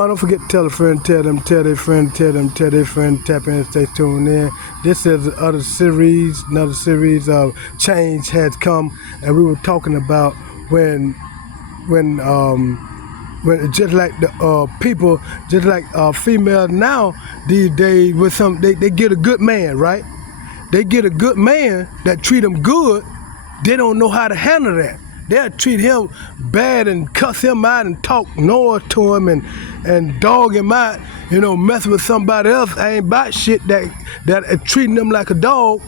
Oh, don't forget to tell a friend, tell them, tell their friend, tell them, tell their friend, tap in, stay tuned in. This is another series of Change Has Come, and we were talking about when just like the people, just like females now these days, with they get a good man, right? They get a good man that treat them good. They don't know how to handle that. They'll treat him bad and cuss him out and talk noise to him and dog him out, messing with somebody else ain't about shit that treating them like a dog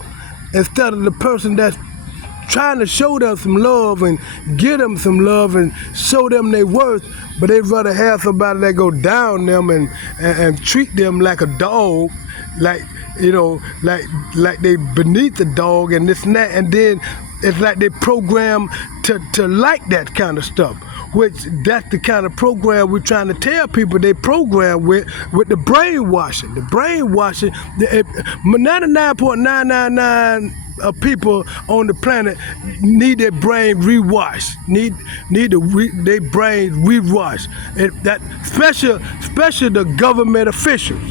instead of the person that's trying to show them some love and give them some love and show them their worth, but they'd rather have somebody that go down them and treat them like a dog, like they beneath the dog and this and that, and then it's like they program to like that kind of stuff, which that's the kind of program we're trying to tell people they program with the brainwashing. The brainwashing, 99.999 of people on the planet need their brain rewashed, need their brain rewashed. That especially the government officials.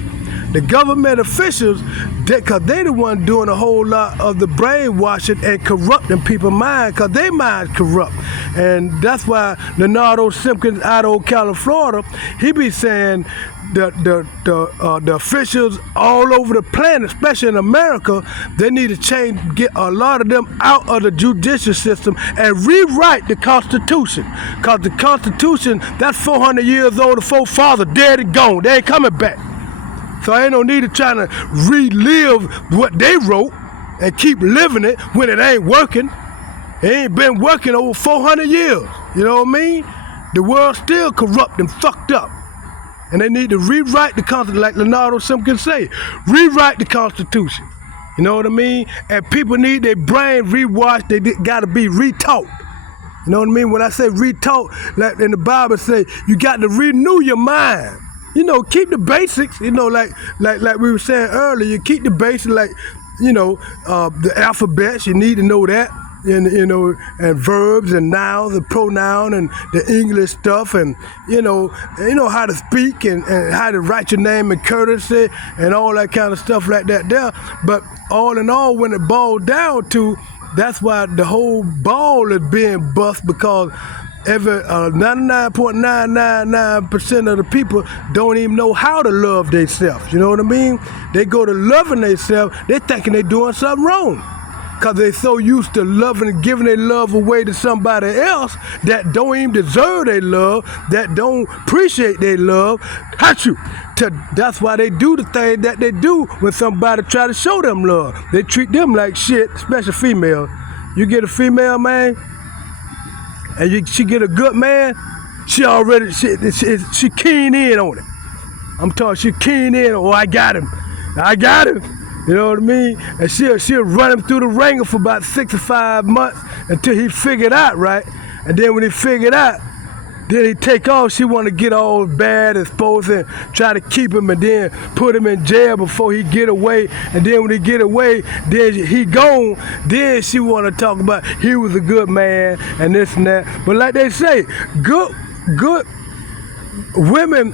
The government officials, because they the one doing a whole lot of the brainwashing and corrupting people's minds, because their minds corrupt. And that's why Leonardo Simpkins out of Ocala, Florida, he be saying the officials all over the planet, especially in America, they need to get a lot of them out of the judicial system and rewrite the Constitution. Because the Constitution, that's 400 years old, the forefather dead and gone. They ain't coming back. So I ain't no need to try to relive what they wrote and keep living it when it ain't working. It ain't been working over 400 years. You know what I mean? The world's still corrupt and fucked up. And they need to rewrite the Constitution, like Leonardo Simpkins say. Rewrite the Constitution. You know what I mean? And people need their brain rewashed. They gotta be retaught. You know what I mean? When I say retaught, like in the Bible say, you got to renew your mind. Keep the basics, like we were saying earlier, you keep the basics, like, the alphabets, you need to know that, and verbs and nouns and pronoun and the English stuff, and, how to speak and how to write your name in courtesy and all that kind of stuff like that there. But all in all, when it boils down to, that's why the whole ball is being bust, because 99.999% of the people don't even know how to love themselves. You know what I mean? They go to loving themselves, they thinking they doing something wrong. Because they're so used to loving and giving their love away to somebody else that don't even deserve their love, that don't appreciate their love. That's why they do the thing that they do when somebody try to show them love. They treat them like shit, especially females. You get a female, man, and she get a good man, she keen in on it. I'm talking, she keen in, I got him. You know what I mean? And she'll run him through the ringer for about 6 to 5 months until he figured out, right? And then when he figured out, then he take off. She want to get all bad and supposed and try to keep him and then put him in jail before he get away. And then when he get away, then he gone. Then she want to talk about he was a good man and this and that. But like they say, good women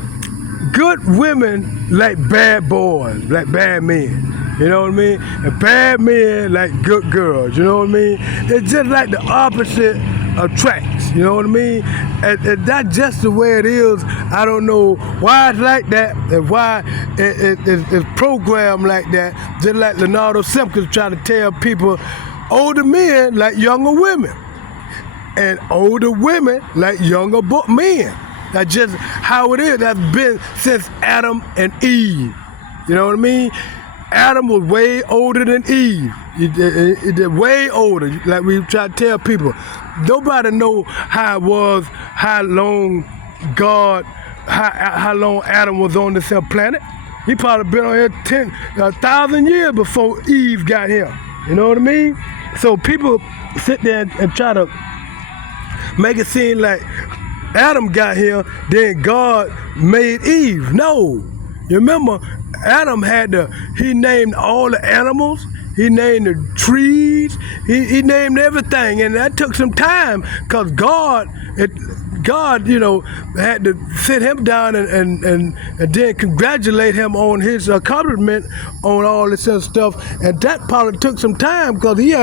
like bad boys, like bad men. You know what I mean? And bad men like good girls. You know what I mean? It's just like the opposite attracts. You know what I mean? And that's just the way it is. I don't know why it's like that and why it's programmed like that. Just like Leonardo Simpkins trying to tell people, older men like younger women, and older women like younger men. That's just how it is. That's been since Adam and Eve. You know what I mean? Adam was way older than Eve. They're way older, like we try to tell people. Nobody know how it was, how long Adam was on this planet. He probably been on here 1,000 years before Eve got here. You know what I mean? So people sit there and try to make it seem like Adam got here, then God made Eve. No. You remember, Adam he named all the animals, he named the trees, he named everything, and that took some time, because God God, had to sit him down and then congratulate him on his accomplishment on all this other stuff. And that probably took some time because he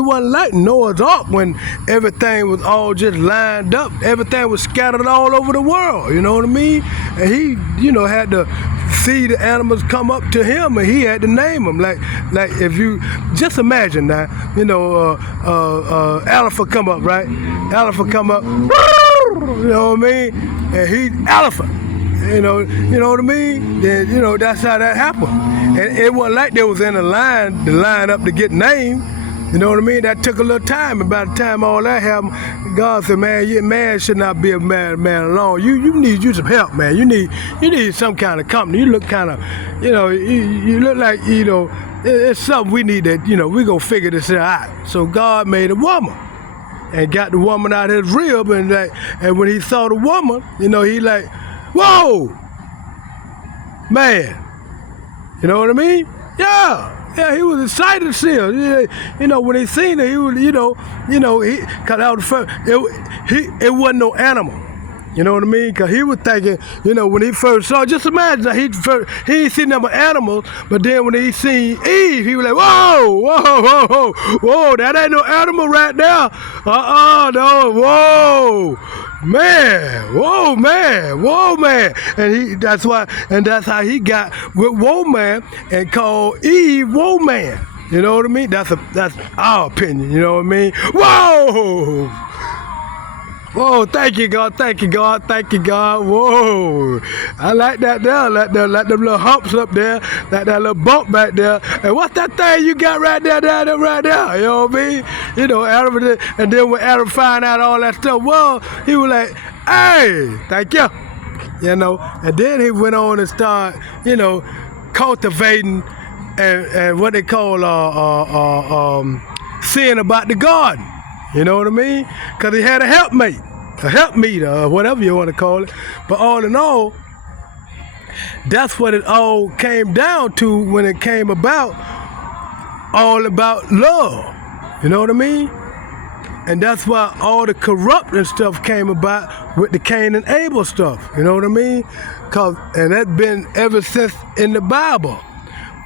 wasn't like Noah's Ark when everything was all just lined up. Everything was scattered all over the world, you know what I mean? And he, had to see the animals come up to him and he had to name them. Like if you just imagine now, elephant come up, right? Elephant come up, you know what I mean? And he elephant, you know what I mean? Then that's how that happened. And it wasn't like they was in a line to line up to get named. You know what I mean? That took a little time, and by the time all that happened, God said, man should not be a man alone. You need you some help, man. You need some kind of company. You look kind of, you look like, it's something we need that, we gonna figure this out. So God made a woman and got the woman out of his rib, and when he saw the woman, he like, whoa, man. You know what I mean? Yeah, he was excited to see her. When he seen her, he was, cause that was first, it wasn't no animal. You know what I mean? Cause he was thinking, when he first saw, just imagine that he ain't seen them animals, but then when he seen Eve, he was like, whoa, that ain't no animal right now. No, whoa. Man, whoa, man, and that's how he got with Whoa Man and called Eve Whoa Man. You know what I mean? That's our opinion. You know what I mean? Whoa, thank you, God. Whoa, I like that there, like them little humps up there, like that little bump back there. And what's that thing you got right there, right there? You know what I mean? Adam, and then when Adam found out all that stuff, well, he was like, hey, thank you. And then he went on and started, cultivating and what they call seeing about the garden. You know what I mean? Because he had a helpmeet, or whatever you want to call it. But all in all, that's what it all came down to when it came about, all about love. You know what I mean? And that's why all the corrupting stuff came about with the Cain and Abel stuff. You know what I mean? And that's been ever since in the Bible.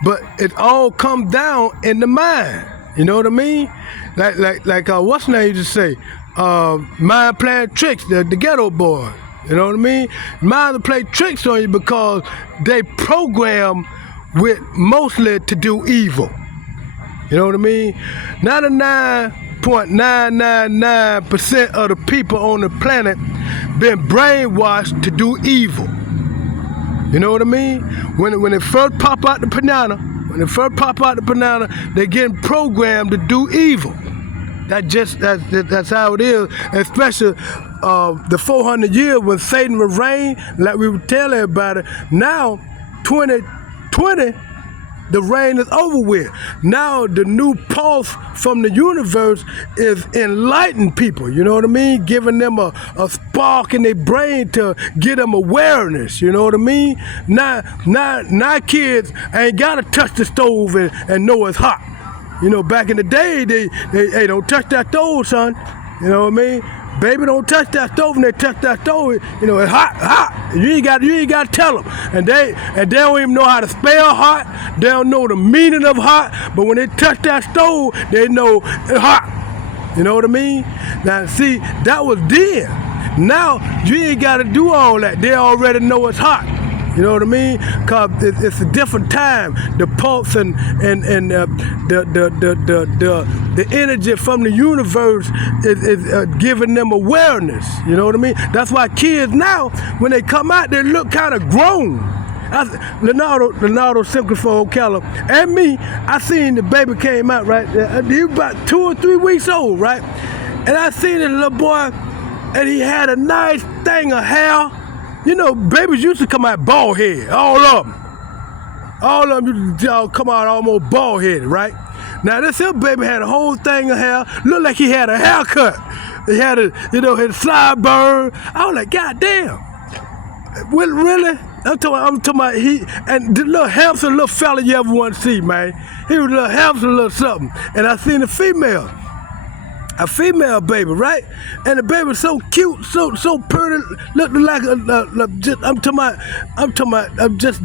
But it all comes down in the mind. You know what I mean? Like what's name used to say? Mind playing tricks, the ghetto boy. You know what I mean? Mind play tricks on you because they program with mostly to do evil. You know what I mean? 99.999% of the people on the planet been brainwashed to do evil. You know what I mean? When it first pop out the banana, they're getting programmed to do evil. That's how it is, especially the 400 years when Satan would reign, like we would tell everybody. Now, 2020, the reign is over with. Now, the new pulse from the universe is enlightening people, you know what I mean? Giving them a spark in their brain to give them awareness, you know what I mean? Now kids ain't gotta touch the stove and know it's hot. Back in the day, they don't touch that stove, son. You know what I mean? Baby, don't touch that stove. And they touch that stove, it's hot. You ain't got to tell them. And they don't even know how to spell hot. They don't know the meaning of hot. But when they touch that stove, they know it's hot. You know what I mean? Now, see, that was then. Now, you ain't got to do all that. They already know it's hot. You know what I mean? Cause it's a different time. The pulse and the energy from the universe is giving them awareness. You know what I mean? That's why kids now, when they come out, they look kind of grown. Leonardo Simcoe Keller and me, I seen the baby came out, right? He was about 2 or 3 weeks old, right? And I seen this little boy, and he had a nice thing of hair. Babies used to come out bald headed, all of them. All of them used to come out almost bald headed, right? Now this here baby had a whole thing of hair, looked like he had a haircut. He had his sideburn. I was like, God damn. Really? I'm talking about and the little handsome little fella you ever want to see, man. He was a little handsome little something. And I seen the female. a female baby, right? And the baby was so cute, so pretty, looking like I'm talking about just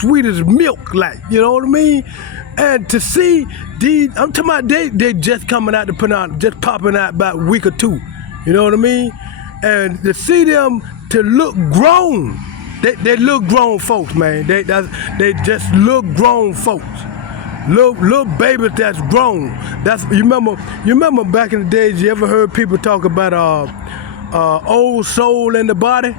sweet as milk, like, you know what I mean? And to see these, I'm talking about they just coming out to put out, just popping out about a week or two, you know what I mean? And to see them to look grown, they look grown folks, man. They just look grown folks. Little babies that's grown. That's you remember back in the days. You ever heard people talk about old soul in the body?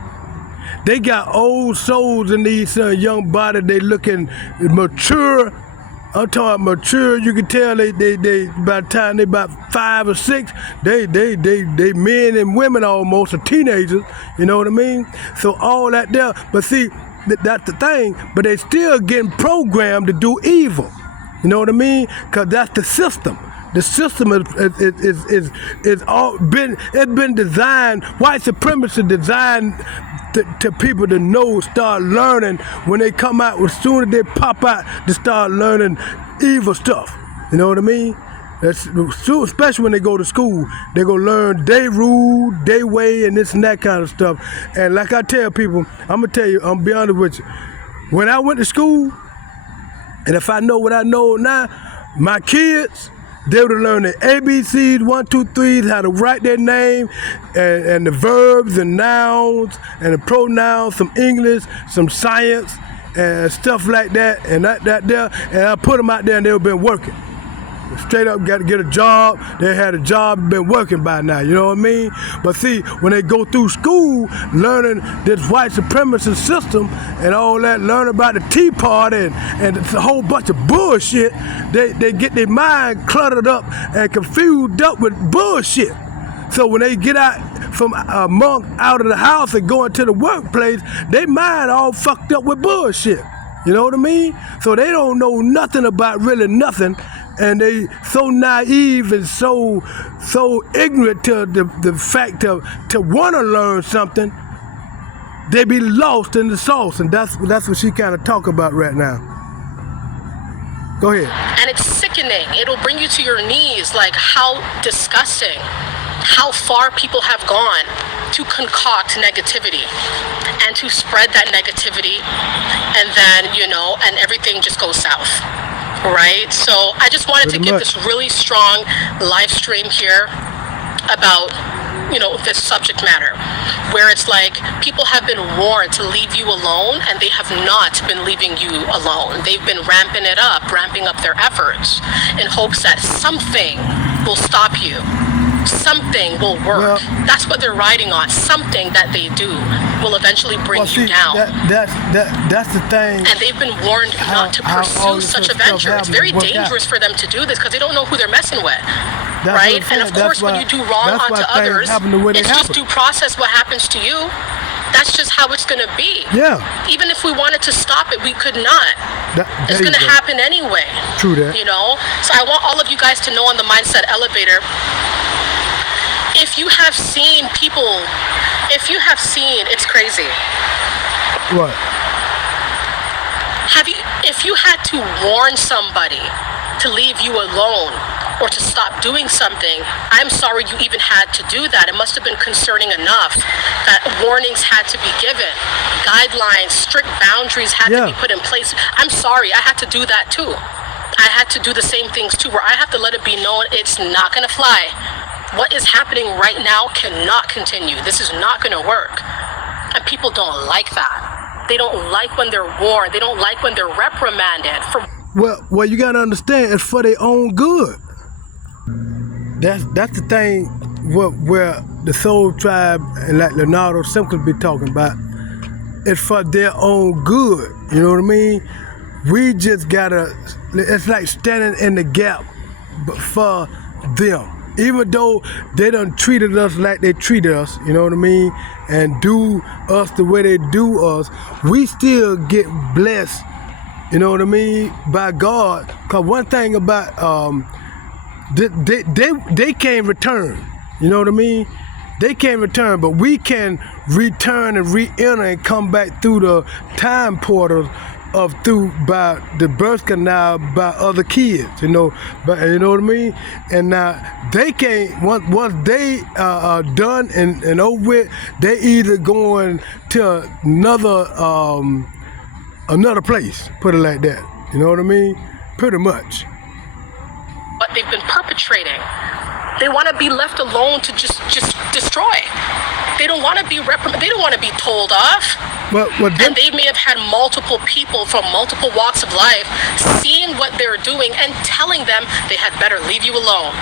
They got old souls in these young bodies. They looking mature. I'm talking mature. You can tell they by the time they about 5 or 6, they men and women almost are teenagers. You know what I mean? So all that there. But see, that's the thing. But they still getting programmed to do evil. You know what I mean? Cause that's the system. The system is all been designed. White supremacy designed to people to know, start learning when they come out. As soon as they pop out, to start learning evil stuff. You know what I mean? Especially when they go to school, they go learn their rule, their way, and this and that kind of stuff. And like I tell people, I'm gonna be honest with you. When I went to school, and if I know what I know now, my kids, they would have learned the ABCs, 1, 2, 3s, how to write their name, and the verbs and nouns and the pronouns, some English, some science, and stuff like that, and that there. And I put them out there, and they would have been working. Straight up, got to get a job. They had a job, been working by now, you know what I mean? But see, when they go through school, learning this white supremacist system and all that, learn about the Tea Party and it's a whole bunch of bullshit, they get their mind cluttered up and confused up with bullshit. So when they get out out of the house and go into the workplace, their mind all fucked up with bullshit. You know what I mean? So they don't know nothing about really nothing. And they so naive and so ignorant to the fact to want to learn something, they be lost in the sauce, and that's what she kind of talk about right now. Go ahead. And it's sickening. It'll bring you to your knees, like how disgusting, how far people have gone to concoct negativity and to spread that negativity, and then, and everything just goes south. Right? So I just wanted to give this really strong live stream here about, this subject matter, where it's like people have been warned to leave you alone, and they have not been leaving you alone. They've been ramping up their efforts in hopes that something will stop you. Something will work. Well, that's what they're riding on. Something that they do will eventually bring you down. That's the thing. And they've been warned not to pursue such a venture. It's very dangerous for them to do this because they don't know who they're messing with. Right? And of course, when you do wrong onto others, it's just due process what happens to you. That's just how it's going to be. Yeah. Even if we wanted to stop it, we could not. It's going to happen anyway. True that. So I want all of you guys to know on the Mindset Elevator, if you have seen, it's crazy. What? If you had to warn somebody to leave you alone or to stop doing something, I'm sorry you even had to do that. It must have been concerning enough that warnings had to be given. Guidelines, strict boundaries had to be put in place. I'm sorry, I had to do that too. I had to do the same things too, where I have to let it be known it's not going to fly. What is happening right now cannot continue. This is not going to work. And people don't like that. They don't like when they're warned. They don't like when they're reprimanded. Well, you got to understand, it's for their own good. That's the thing where the Soul Tribe and like Leonardo Simpkins be talking about. It's for their own good. You know what I mean? We just got to, it's like standing in the gap for them. Even though they done treated us like they treated us, you know what I mean, and do us the way they do us, we still get blessed, you know what I mean, by God. Because one thing about, they can't return, you know what I mean? They can't return, but we can return and re-enter and come back through the time portals by the birth canal by other kids, you know, but you know what I mean. And now they can't once they are done and over with, they either going to another place, put it like that. You know what I mean? Pretty much. What they've been perpetrating. They want to be left alone to just destroy. They don't want to be reprimanded. They don't want to be told off. And they may have had multiple people from multiple walks of life seeing what they're doing and telling them they had better leave you alone.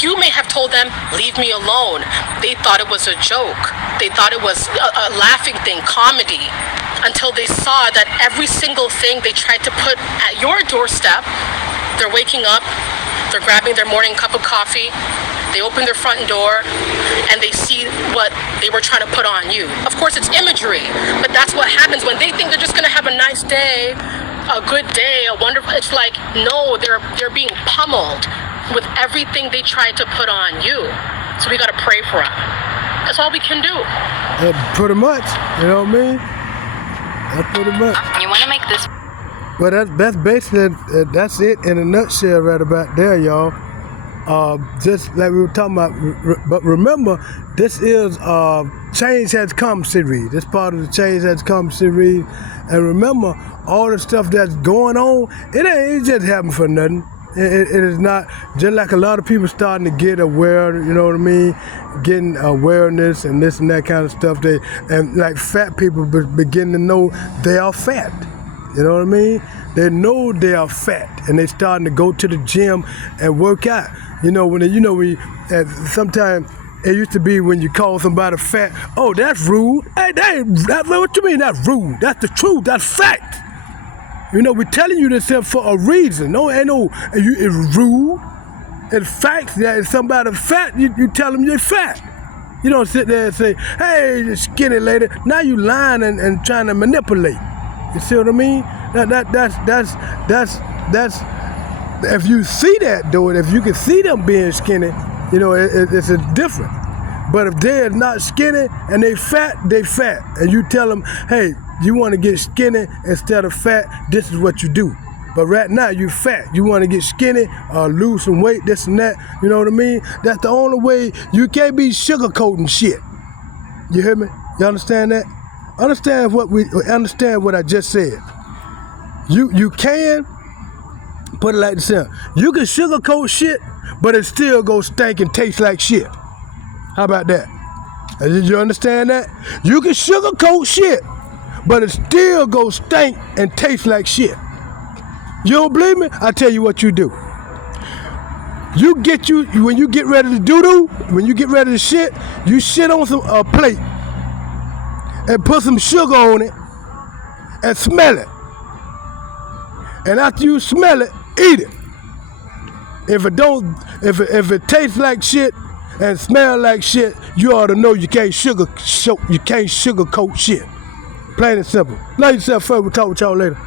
You may have told them, leave me alone. They thought it was a joke. They thought it was a laughing thing, comedy, until they saw that every single thing they tried to put at your doorstep, they're waking up, they're grabbing their morning cup of coffee, they open their front door, and they see what they were trying to put on you. Of course, it's imagery, but that's what happens when they think they're just gonna have a nice day, a good day, a wonderful. It's like, no, they're being pummeled with everything they tried to put on you. So we gotta pray for them. That's all we can do. Pretty much, you know what I mean? That's pretty much. You want to make this. Well, that's basically that's it in a nutshell, right about there, y'all. Just like we were talking about, but remember, this is Change Has Come series. This part of the Change Has Come series. And remember, all the stuff that's going on, it ain't just happening for nothing. It is not, just like a lot of people starting to get aware, you know what I mean? Getting awareness and this and that kind of stuff. And like fat people begin to know they are fat. You know what I mean? They know they are fat, and they starting to go to the gym and work out. You know, sometimes it used to be when you call somebody fat, oh, that's rude. Hey, what you mean that's rude? That's the truth. That's fact. You know, we're telling you this stuff for a reason. It's rude. It's facts. That if somebody's fat, you tell them you're fat. You don't sit there and say, hey, you skinny lady. Now you lying and trying to manipulate. You see what I mean? That's if you see that though, if you can see them being skinny, you know, it's different. But if they're not skinny and they fat, and you tell them, hey, you want to get skinny instead of fat, this is what you do. But right now you fat, you want to get skinny or lose some weight, this and that. You know what I mean? That's the only way. You can't be sugarcoating shit. You hear me? You understand that? Understand what I just said. You can put it like this here. You can sugarcoat shit, but it still go stink and taste like shit. How about that? Did you understand that? You can sugarcoat shit, but it still go stink and taste like shit. You don't believe me? I tell you what you do. When you get ready to doo-doo, when you get ready to shit, you shit on a plate and put some sugar on it and smell it. And after you smell it, eat it. If it tastes like shit and smell like shit, you ought to know you can't sugarcoat shit. Plain and simple. Love yourself first. We'll talk with y'all later.